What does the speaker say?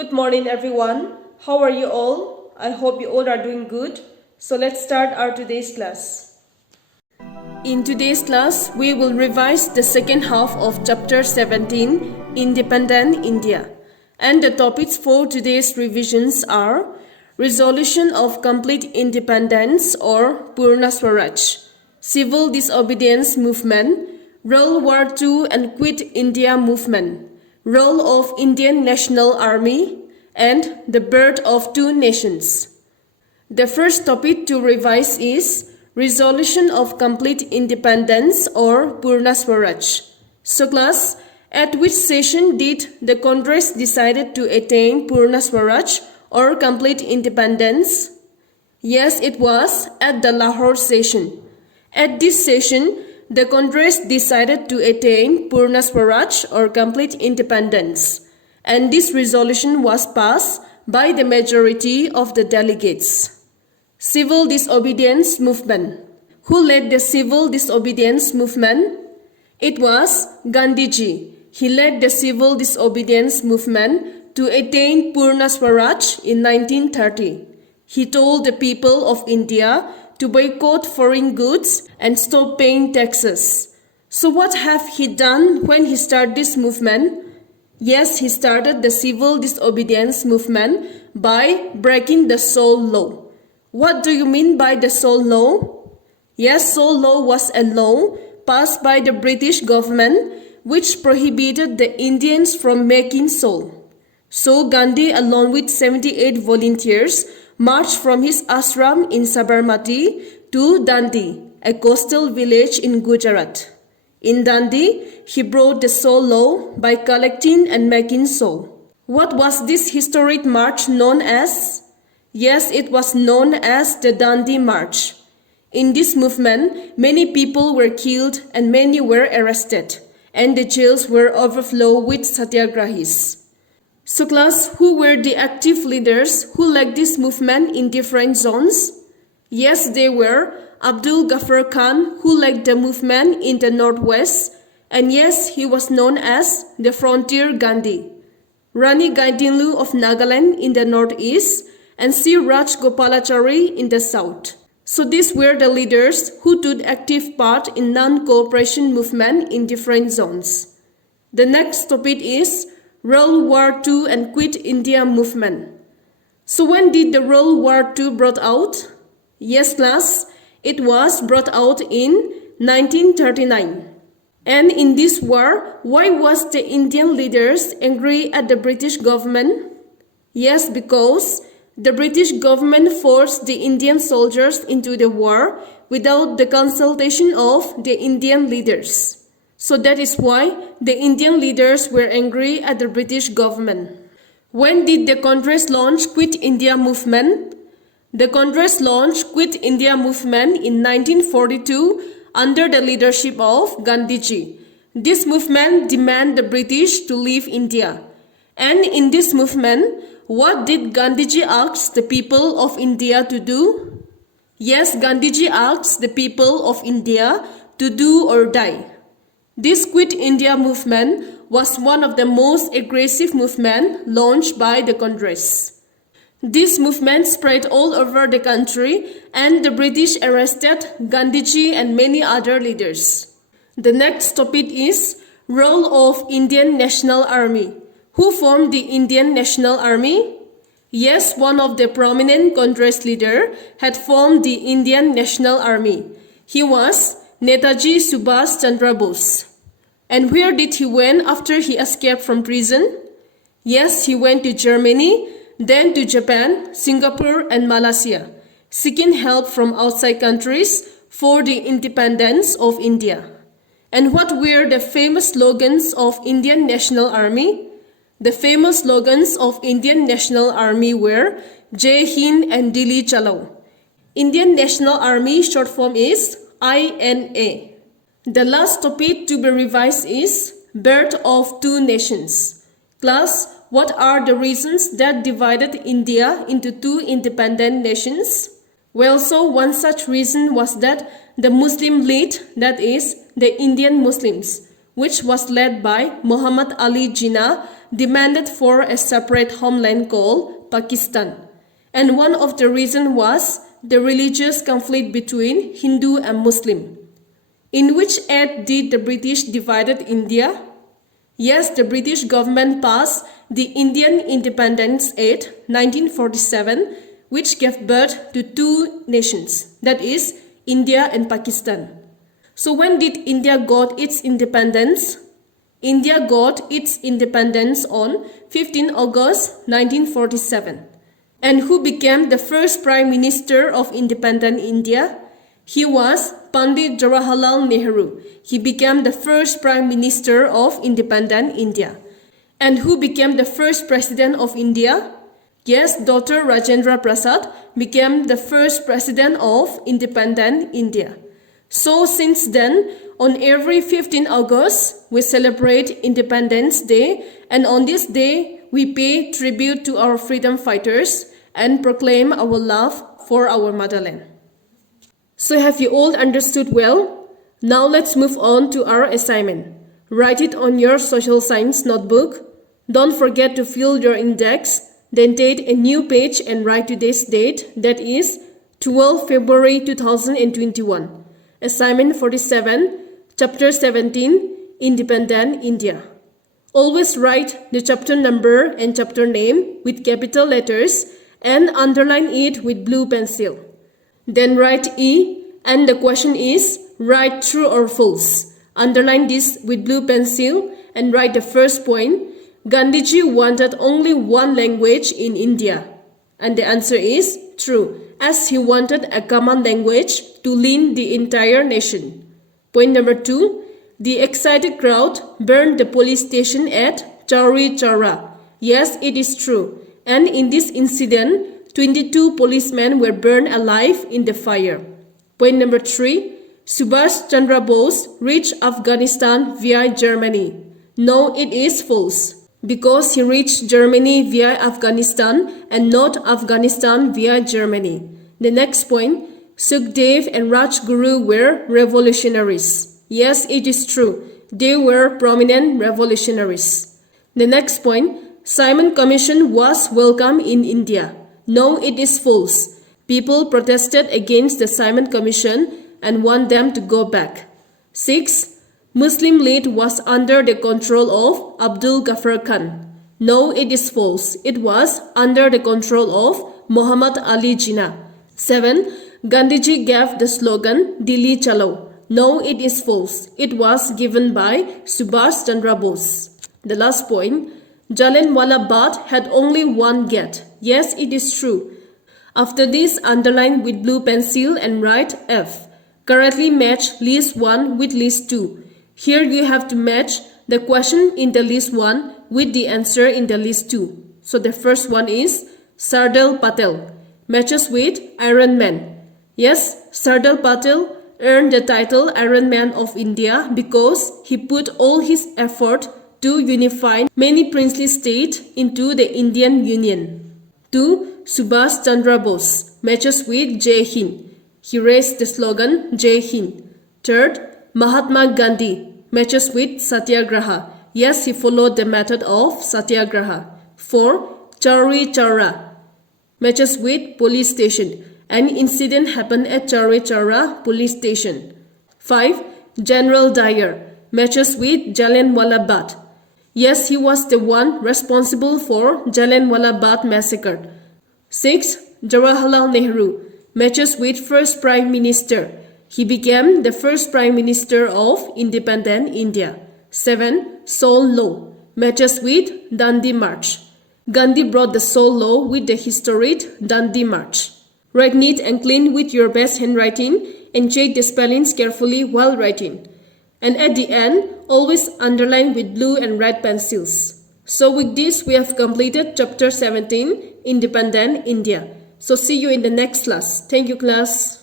Good morning, everyone. How are you all? I hope you all are doing good. So let's start our today's class. In today's class, we will revise the second half of chapter 17, Independent India. And the topics for today's revisions are Resolution of Complete Independence or Purna Swaraj, Civil Disobedience Movement, World War II and Quit India Movement, Role of Indian National Army, and the birth of two nations. The first topic to revise is Resolution of Complete Independence or Purna Swaraj. So class, at which session did the Congress decided to attain Purna Swaraj or complete independence? Yes, it was at the Lahore session. At this session, the Congress decided to attain Purna Swaraj or complete independence, and this resolution was passed by the majority of the delegates. Civil Disobedience Movement. Who led the Civil Disobedience Movement? It was Gandhiji. He led the Civil Disobedience Movement to attain Purna Swaraj in 1930. He told the people of India to boycott foreign goods and stop paying taxes. So what have he done when he started this movement? Yes, he started the Civil Disobedience Movement by breaking the Sole Law. What do you mean by the Sole Law? Yes, Sole Law was a law passed by the British government which prohibited the Indians from making sole. So Gandhi, along with 78 volunteers, marched from his ashram in Sabarmati to Dandi, a coastal village in Gujarat. In Dandi, he brought the sole law by collecting and making sole. What was this historic march known as? Yes, it was known as the Dandi March. In this movement, many people were killed and many were arrested, and the jails were overflowed with satyagrahis. So class, who were the active leaders who led this movement in different zones? Yes, they were Abdul Ghaffar Khan, who led the movement in the northwest, and yes, he was known as the Frontier Gandhi. Rani Gaidinlu of Nagaland in the northeast, and C. Raj Gopalachari in the south. So these were the leaders who took active part in non-cooperation movement in different zones. The next topic is World War II and Quit India Movement. So when did the World War II brought out? Yes class, it was brought out in 1939. And in this war, why was the Indian leaders angry at the British government? Yes, because the British government forced the Indian soldiers into the war without the consultation of the Indian leaders. So that is why the Indian leaders were angry at the British government. When did the Congress launch Quit India Movement? The Congress launched Quit India Movement in 1942 under the leadership of Gandhiji. This movement demanded the British to leave India. And in this movement, what did Gandhiji ask the people of India to do? Yes, Gandhiji asked the people of India to do or die. This Quit India movement was one of the most aggressive movements launched by the Congress. This movement spread all over the country and the British arrested Gandhiji and many other leaders. The next topic is Role of Indian National Army. Who formed the Indian National Army? Yes, one of the prominent Congress leaders had formed the Indian National Army. He was Netaji Subhash Chandra Bose. And where did he went after he escaped from prison? Yes, he went to Germany, then to Japan, Singapore, and Malaysia, seeking help from outside countries for the independence of India. And what were the famous slogans of Indian National Army? The famous slogans of Indian National Army were Jai Hind and Dili Chalo. Indian National Army short form is INA. The last topic to be revised is Birth of Two Nations. Class, what are the reasons that divided India into two independent nations? Well, so one such reason was that the Muslim lead, that is, the Indian Muslims, which was led by Muhammad Ali Jinnah, demanded for a separate homeland called Pakistan. And one of the reasons was the religious conflict between Hindu and Muslim. In which act did the British divided India? Yes, the British government passed the Indian Independence Act 1947, which gave birth to two nations, that is, India and Pakistan. So when did India got its independence? India got its independence on 15 August 1947. And who became the first Prime Minister of independent India? He was Pandit Jawaharlal Nehru. He became the first Prime Minister of independent India. And who became the first President of India? Yes, Dr. Rajendra Prasad became the first President of independent India. So since then, on every 15 August, we celebrate Independence Day, and on this day, we pay tribute to our freedom fighters and proclaim our love for our motherland. So have you all understood well? Now let's move on to our assignment. Write it on your social science notebook. Don't forget to fill your index, then date a new page and write today's date, that is 12 February 2021. Assignment 47, Chapter 17, Independent India. Always write the chapter number and chapter name with capital letters and underline it with blue pencil. Then write E, and the question is, write true or false. Underline this with blue pencil and write the first point. Gandhiji wanted only one language in India. And the answer is true, as he wanted a common language to lead the entire nation. Point number 2. The excited crowd burned the police station at Chauri Chaura. Yes, it is true. And in this incident, 22 policemen were burned alive in the fire. Point number 3. Subhash Chandra Bose reached Afghanistan via Germany. No, it is false, because he reached Germany via Afghanistan and not Afghanistan via Germany. The next point, Sukhdev and Rajguru were revolutionaries. Yes, it is true. They were prominent revolutionaries. The next point, Simon Commission was welcome in India. No, it is false. People protested against the Simon Commission and want them to go back. 6. Muslim lead was under the control of Abdul Ghaffar Khan. No, it is false. It was under the control of Muhammad Ali Jinnah. 7. Gandhiji gave the slogan Dilli Chalo. No, it is false. It was given by Subhash Chandra Bose. The last point, Jallianwala Bagh had only one gate. Yes, it is true. After this, underline with blue pencil and write F. Correctly match list 1 with list 2. Here you have to match the question in the list 1 with the answer in the list 2. So the first one is Sardar Patel. Matches with Iron Man. Yes, Sardar Patel earned the title Iron Man of India because he put all his effort to unify many princely states into the Indian Union. 2. Subhash Chandra Bose matches with Jai Hind. He raised the slogan Jai Hind. 3rd, Mahatma Gandhi matches with Satyagraha. Yes, he followed the method of Satyagraha. 4. Chauri Chaura matches with police station. An incident happened at Chauri Chaura police station. 5. General Dyer matches with Jallianwala Bagh. Yes, he was the one responsible for Jallianwala Bagh massacre. 6. Jawaharlal Nehru matches with first Prime Minister. He became the first Prime Minister of independent India. 7. Soul Law matches with Dandi March. Gandhi brought the Soul Law with the historic Dandi March. Write neat and clean with your best handwriting and check the spellings carefully while writing. And at the end, always underline with blue and red pencils. So with this, we have completed Chapter 17, Independent India. So see you in the next class. Thank you, class.